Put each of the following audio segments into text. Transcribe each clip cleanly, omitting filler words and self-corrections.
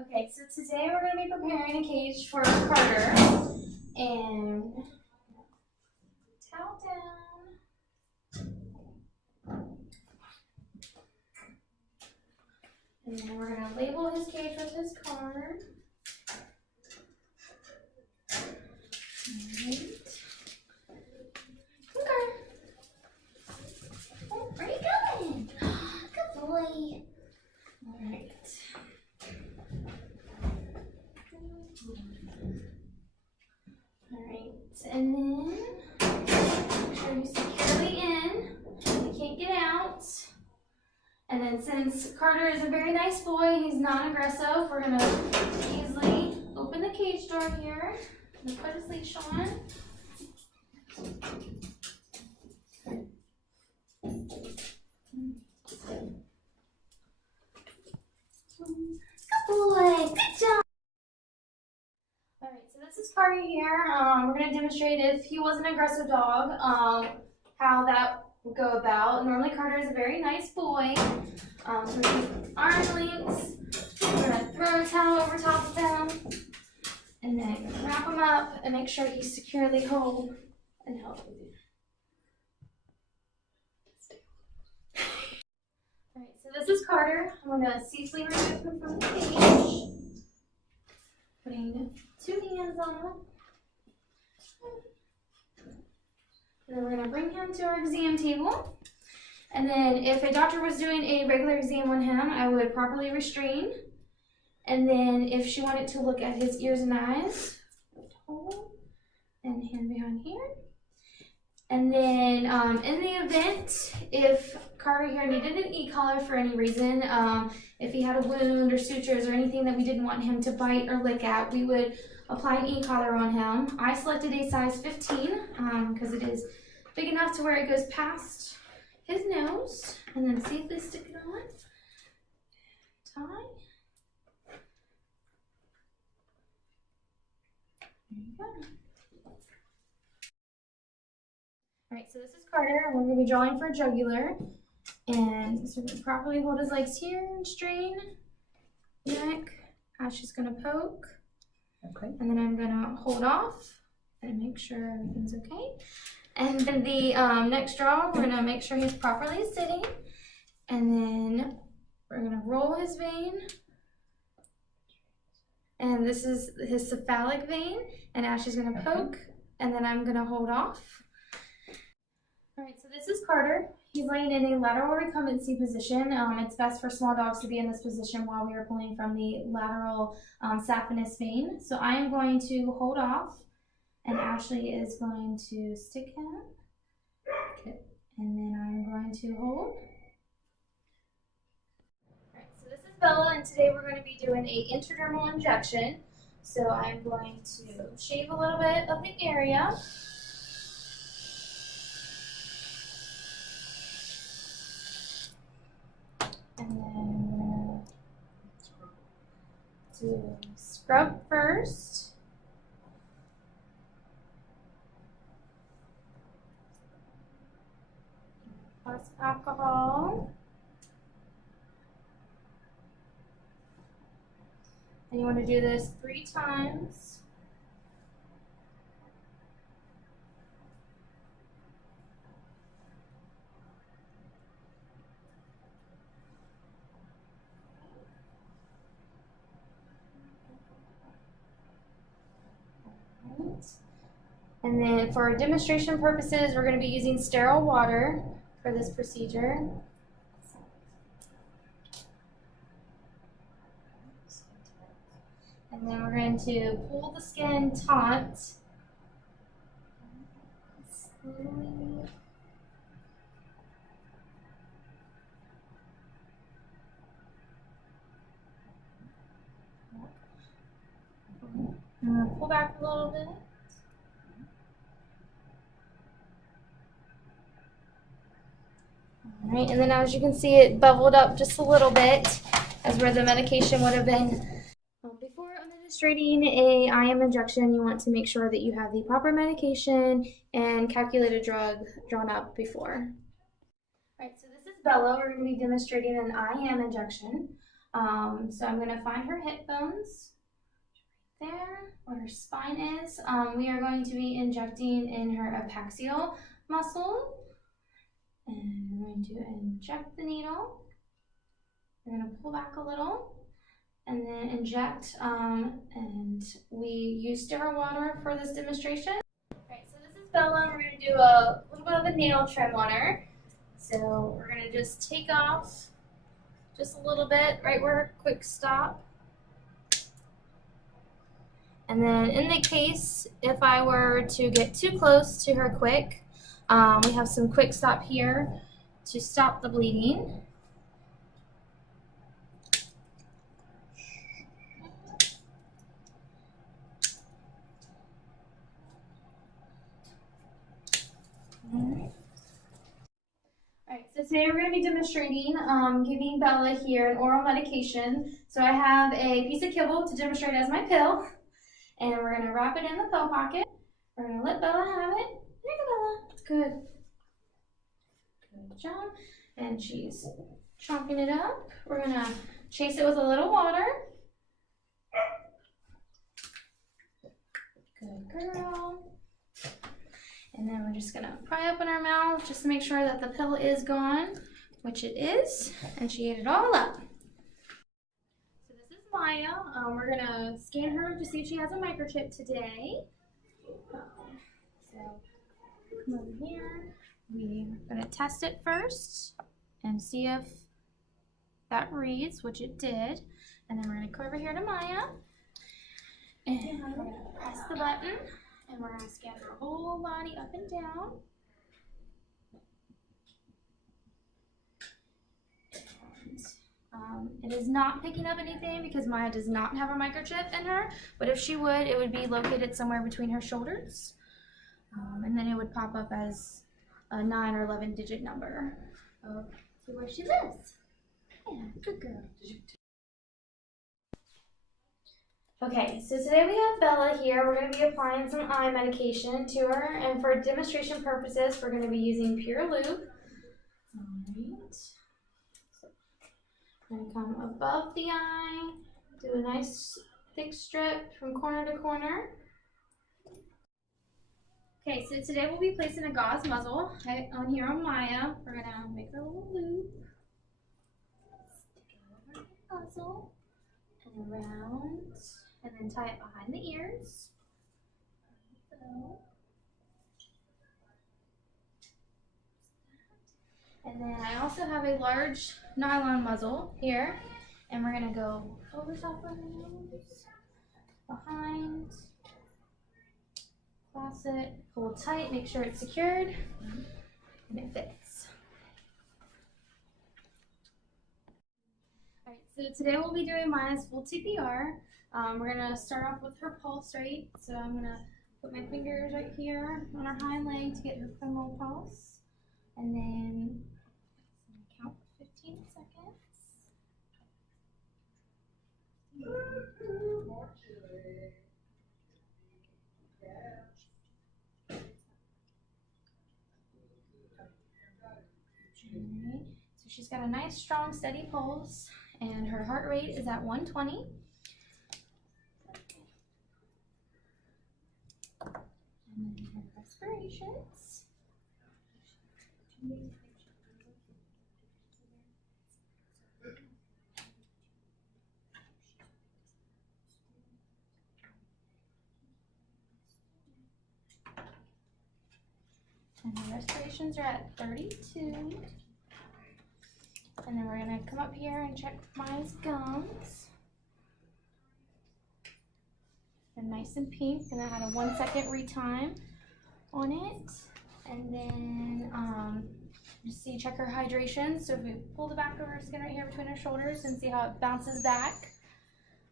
Okay, so today we're going to be preparing a cage for Carter. And towel down. And then we're going to label his cage with his card. Alright. Okay. Oh, where are you going? Good boy. Alright. Alright, and then make sure he's securely in. He can't get out. And then since Carter is a very nice boy, he's non-aggressive, we're going to easily open the cage door here. I'm going to put his leash on. Good boy, good job. Alright, so this is Carter here. We're going to demonstrate if he was an aggressive dog, how that would go about. Normally Carter is a very nice boy. So we keep arm links. We're going to throw a towel over top of him. And then wrap him up and make sure he's securely whole and healthy. Alright, so this is Carter. I'm going to safely remove him from the cage. Putting 2 hands on him. And then we're going to bring him to our exam table. And then if a doctor was doing a regular exam on him, I would properly restrain. And then if she wanted to look at his ears and eyes, hold and hand behind here. And then in the event, if Carter here needed an e-collar for any reason, if he had a wound or sutures or anything that we didn't want him to bite or lick at, we would apply an e-collar on him. I selected a size 15 because it is big enough to where it goes past his nose, and then safely stick it on. Tie. There you go. Alright, so this is Carter, and we're going to be drawing for jugular. And so we're going to properly hold his legs here and strain. Neck. Ash is going to poke. Okay. And then I'm going to hold off and make sure everything's okay. And then the next draw, we're going to make sure he's properly sitting. And then we're going to roll his vein. And this is his cephalic vein. And Ash is going to poke. And then I'm going to hold off. Alright, so this is Carter. He's laying in a lateral recumbency position. It's best for small dogs to be in this position while we are pulling from the lateral saphenous vein. So I am going to hold off, and Ashley is going to stick him. Okay. And then I'm going to hold. Alright, so this is Bella, and today we're going to be doing an intradermal injection. So I'm going to shave a little bit of the area. And then do scrub first. Plus alcohol. And you want to do this 3 times. And then for demonstration purposes, we're going to be using sterile water for this procedure. And then we're going to pull the skin taut. Slowly. Pull back a little bit. Alright, and then as you can see, it bubbled up just a little bit as where the medication would have been. Before administrating a IM injection, you want to make sure that you have the proper medication and calculated drug drawn up before. Alright, so this is Bella. We're going to be demonstrating an IM injection. So I'm gonna find her hip bones there, where her spine is. We are going to be injecting in her apexial muscle. And we're going to inject the needle. We're going to pull back a little and then inject. And we use sterile water for this demonstration. Alright, so this is Bella. We're going to do a little bit of a nail trim on her. So we're going to just take off just a little bit right where her quick stop. And then in the case, if I were to get too close to her quick, we have some quick stop here to stop the bleeding. Alright, so today we're going to be demonstrating giving Bella here an oral medication. So I have a piece of kibble to demonstrate as my pill, and we're going to wrap it in the pill pocket. We're going to let Bella have it. There you go, Bella. Good. Good job. And she's chomping it up. We're going to chase it with a little water. Good girl. And then we're just gonna pry open her mouth just to make sure that the pill is gone, which it is, and she ate it all up. So this is Maya. We're gonna scan her to see if she has a microchip today. So come over here. We're gonna test it first and see if that reads, which it did. And then we're gonna go over here to Maya and we're gonna press the button. And we're going to scan her whole body up and down. And, it is not picking up anything because Maya does not have a microchip in her. But if she would, it would be located somewhere between her shoulders. And then it would pop up as a 9 or 11-digit number of where she lives. Yeah, good girl. Okay, so today we have Bella here. We're going to be applying some eye medication to her, and for demonstration purposes, we're going to be using Pure Lube. Alright. So we're going to come above the eye, do a nice thick strip from corner to corner. Okay, so today we'll be placing a gauze muzzle on here on Maya. We're going to make her a little loop. Stick it over the muzzle and around. And then tie it behind the ears. So. And then I also have a large nylon muzzle here. And we're going to go over top of the nose, behind, clasp it, hold tight, make sure it's secured, and it fits. Alright, so today we'll be doing Maya's full CPR. We're going to start off with her pulse rate. So I'm going to put my fingers right here on her hind leg to get her femoral pulse. And then count for 15 seconds. Alright, so she's got a nice, strong, steady pulse, and her heart rate is at 120. And then her respirations. And the respirations are at 32. And then we're going to come up here and check Maya's gums. They're nice and pink, and I had a 1 second retime on it. And then just see, check her hydration. So if we pull the back of her skin right here between her shoulders and see how it bounces back.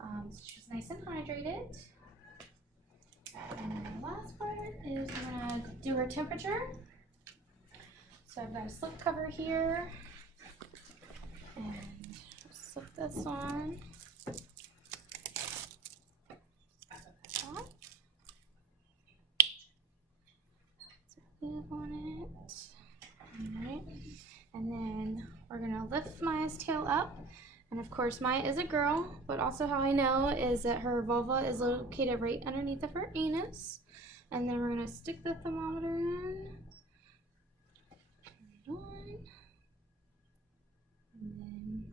So she's nice and hydrated. And then the last part is we're going to do her temperature. So I've got a slip cover here. And slip this on. On it. Alright. And then we're going to lift Maya's tail up And of course, Maya is a girl, but also how I know is that her vulva is located right underneath of her anus. And then we're gonna stick the thermometer in. Turn it on. And then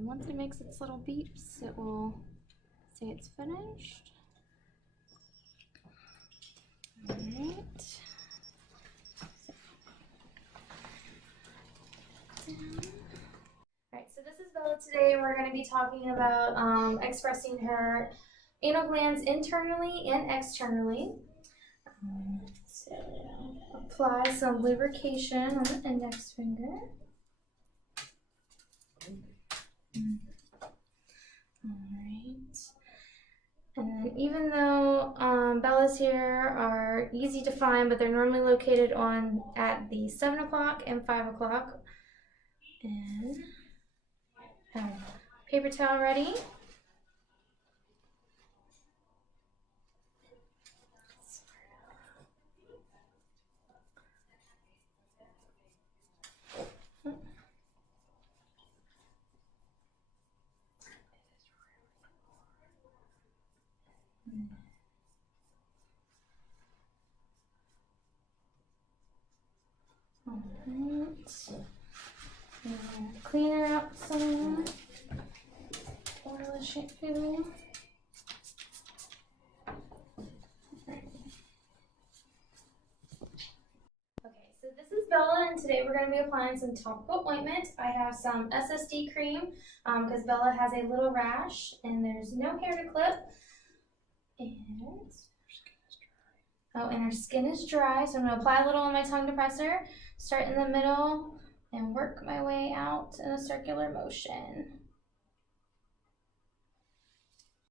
And once it makes its little beeps, it will say it's finished. Alright. Alright, so this is Bella today. We're going to be talking about expressing her anal glands internally and externally. So apply some lubrication on the index finger. Alright. And then even though Bella's here are easy to find, but they're normally located at the 7 o'clock and 5 o'clock. And have paper towel ready. Alright. Clean her up some oil shampoo. Okay, so this is Bella, and today we're going to be applying some topical ointment. I have some SSD cream because Bella has a little rash and there's no hair to clip. And her skin is dry, so I'm going to apply a little on my tongue depressor, start in the middle, and work my way out in a circular motion.